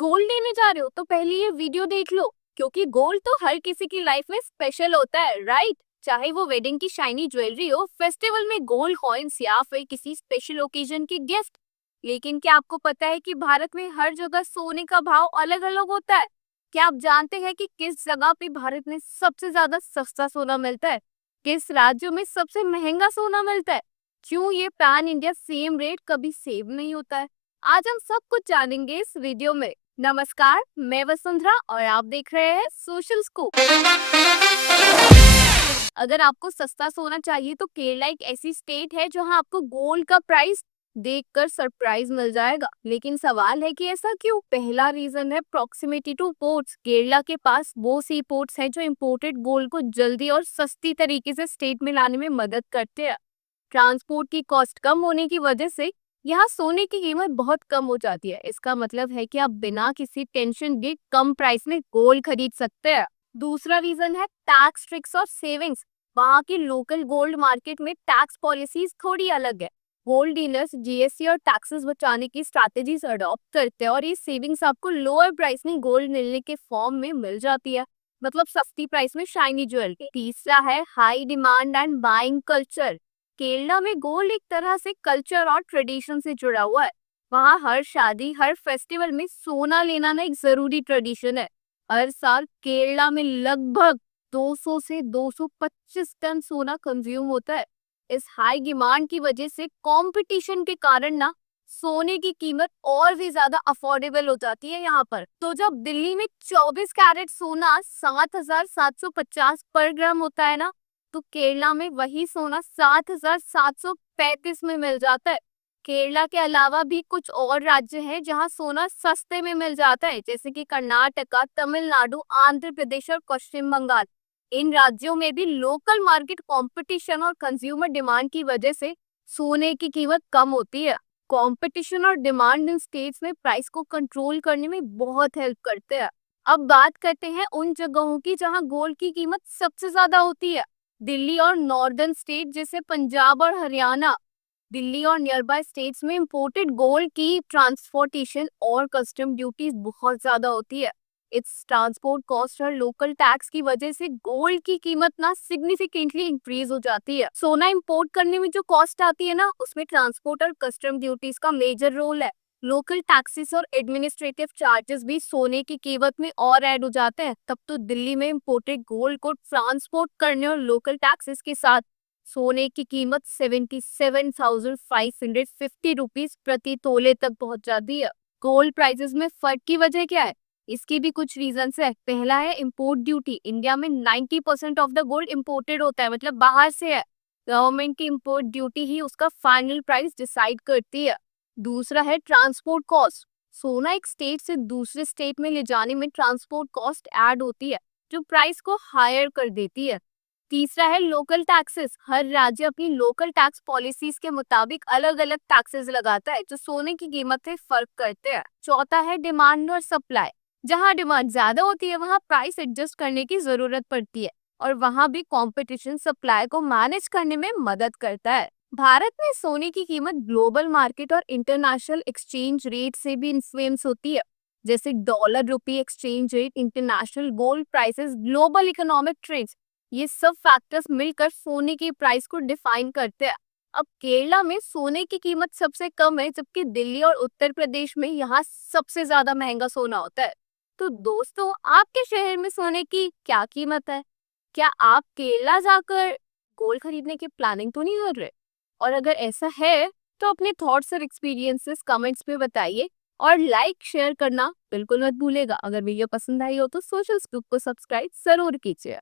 Gold लेने जा रहे हो तो पहले ये वीडियो देख लो, क्योंकि गोल्ड तो हर किसी की लाइफ में स्पेशल होता है, राइट। चाहे वो वेडिंग की शाइनी ज्वेलरी हो, फेस्टिवल में गोल्ड कॉइन्स या फिर किसी स्पेशल ओकेजन की गिफ्ट। लेकिन क्या आपको पता है कि भारत में हर जगह सोने का भाव अलग अलग होता है? क्या आप जानते हैं कि किस जगह पे भारत में सबसे ज्यादा सस्ता सोना मिलता है? किस राज्यों में सबसे महंगा सोना मिलता है? क्यों ये पैन इंडिया सेम रेट कभी सेव नहीं होता है? आज हम सब कुछ जानेंगे इस वीडियो में। नमस्कार, मैं वसुंधरा और आप देख रहे हैं सोशल स्कूप। अगर आपको सस्ता सोना चाहिए तो केरला एक ऐसी स्टेट है जहां आपको गोल्ड का प्राइस देखकर सरप्राइज मिल जाएगा। लेकिन सवाल है कि ऐसा क्यों? पहला रीजन है प्रॉक्सिमिटी टू पोर्ट्स। केरला के पास वो सी पोर्ट्स हैं जो इंपोर्टेड गोल्ड को जल्दी और सस्ती तरीके से स्टेट में लाने में मदद करते हैं। ट्रांसपोर्ट की कॉस्ट कम होने की वजह से यहाँ सोने की कीमत बहुत कम हो जाती है। इसका मतलब है कि आप बिना किसी टेंशन के कम प्राइस में गोल्ड खरीद सकते हैं। दूसरा रीजन है टैक्स ट्रिक्स और सेविंग्स। वहाँ की लोकल गोल्ड मार्केट में टैक्स पॉलिसीज थोड़ी अलग है। गोल्ड डीलर्स जीएसटी और टैक्सेस बचाने की स्ट्रैटेजीज अडॉप्ट करते हैं और ये सेविंग्स आपको लोअर प्राइस में गोल्ड मिलने के फॉर्म में मिल जाती है, मतलब सस्ती प्राइस में शाइनी ज्वेलरी। तीसरा है high demand and buying culture. Kerala में गोल्ड एक तरह से कल्चर और ट्रेडिशन से जुड़ा हुआ है। वहाँ हर शादी, हर फेस्टिवल में सोना लेना ना एक जरूरी ट्रेडिशन है। हर साल केरला में लगभग 200 से 225 टन सोना कंज्यूम होता है। इस हाई डिमांड की वजह से कंपटीशन के कारण ना सोने की कीमत और भी ज्यादा अफोर्डेबल हो जाती है यहाँ पर। तो जब दिल्ली में 24 कैरेट सोना 7,750 पर ग्राम होता है ना, तो केरला में वही सोना 7,735 में मिल जाता है। केरला के अलावा भी कुछ और राज्य हैं जहां सोना सस्ते में मिल जाता है, जैसे कि कर्नाटका, तमिलनाडु, आंध्र प्रदेश और पश्चिम बंगाल। इन राज्यों में भी लोकल मार्केट कंपटीशन और कंज्यूमर डिमांड की वजह से सोने की कीमत कम होती है। कंपटीशन और डिमांड इन स्टेट्स में प्राइस को कंट्रोल करने में बहुत हेल्प करते हैं। अब बात करते हैं उन जगहों की जहां गोल्ड की कीमत सबसे ज्यादा होती है। दिल्ली और नॉर्दर्न स्टेट जैसे पंजाब और हरियाणा। दिल्ली और नियर बाय स्टेट्स में इंपोर्टेड गोल्ड की ट्रांसपोर्टेशन और कस्टम ड्यूटीज बहुत ज्यादा होती है। इट्स ट्रांसपोर्ट कॉस्ट और लोकल टैक्स की वजह से गोल्ड की कीमत ना सिग्निफिकेंटली इंक्रीज हो जाती है। सोना इंपोर्ट करने में जो कॉस्ट आती है ना, उसमें ट्रांसपोर्ट और कस्टम ड्यूटीज का मेजर रोल है। लोकल टैक्सेस और एडमिनिस्ट्रेटिव चार्जेस भी सोने की कीमत में और ऐड हो जाते हैं। तब तो दिल्ली में इंपोर्टेड गोल्ड को ट्रांसपोर्ट करने और लोकल टैक्सेस के साथ सोने की कीमत 77,550 रुपीज प्रति तोले तक पहुंच जाती है। गोल्ड प्राइसेस में फर्क की वजह क्या है? इसकी भी कुछ रीजंस है। पहला है इंपोर्ट ड्यूटी। इंडिया में 90% ऑफ द गोल्ड इंपोर्टेड होता है, मतलब बाहर से है। गवर्नमेंट की इंपोर्ट ड्यूटी ही उसका फाइनल प्राइस डिसाइड करती है। दूसरा है ट्रांसपोर्ट कॉस्ट। सोना एक स्टेट से दूसरे स्टेट में ले जाने में ट्रांसपोर्ट कॉस्ट ऐड होती है, जो प्राइस को हायर कर देती है। तीसरा है लोकल टैक्सेस। हर राज्य अपनी लोकल टैक्स पॉलिसीज के मुताबिक अलग अलग टैक्सेस लगाता है, जो सोने की कीमत में फर्क करते हैं। चौथा है डिमांड और सप्लाई। जहाँ डिमांड ज्यादा होती है वहाँ प्राइस एडजस्ट करने की जरूरत पड़ती है, और वहाँ भी कंपटीशन सप्लाई को मैनेज करने में मदद करता है। भारत में सोने की कीमत ग्लोबल मार्केट और इंटरनेशनल एक्सचेंज रेट से भी इन्फ्लुएंस होती है, जैसे dollar rupee exchange rate, international gold prices, global economic trends. ये सब फैक्टर्स मिलकर सोने की प्राइस को डिफाइन करते हैं। अब केरला में सोने की कीमत सबसे कम है, जबकि दिल्ली और उत्तर प्रदेश में यहाँ सबसे ज्यादा महंगा सोना होता है। तो दोस्तों, आपके शहर में सोने की क्या कीमत है? क्या आप केरला जाकर गोल्ड खरीदने की प्लानिंग तो नहीं कर रहे? और अगर ऐसा है तो अपने थॉट्स और एक्सपीरियंसेस कमेंट्स में बताइए, और लाइक शेयर करना बिल्कुल मत भूलेगा। अगर वीडियो पसंद आई हो तो सोशल स्कूप को सब्सक्राइब जरूर कीजिए।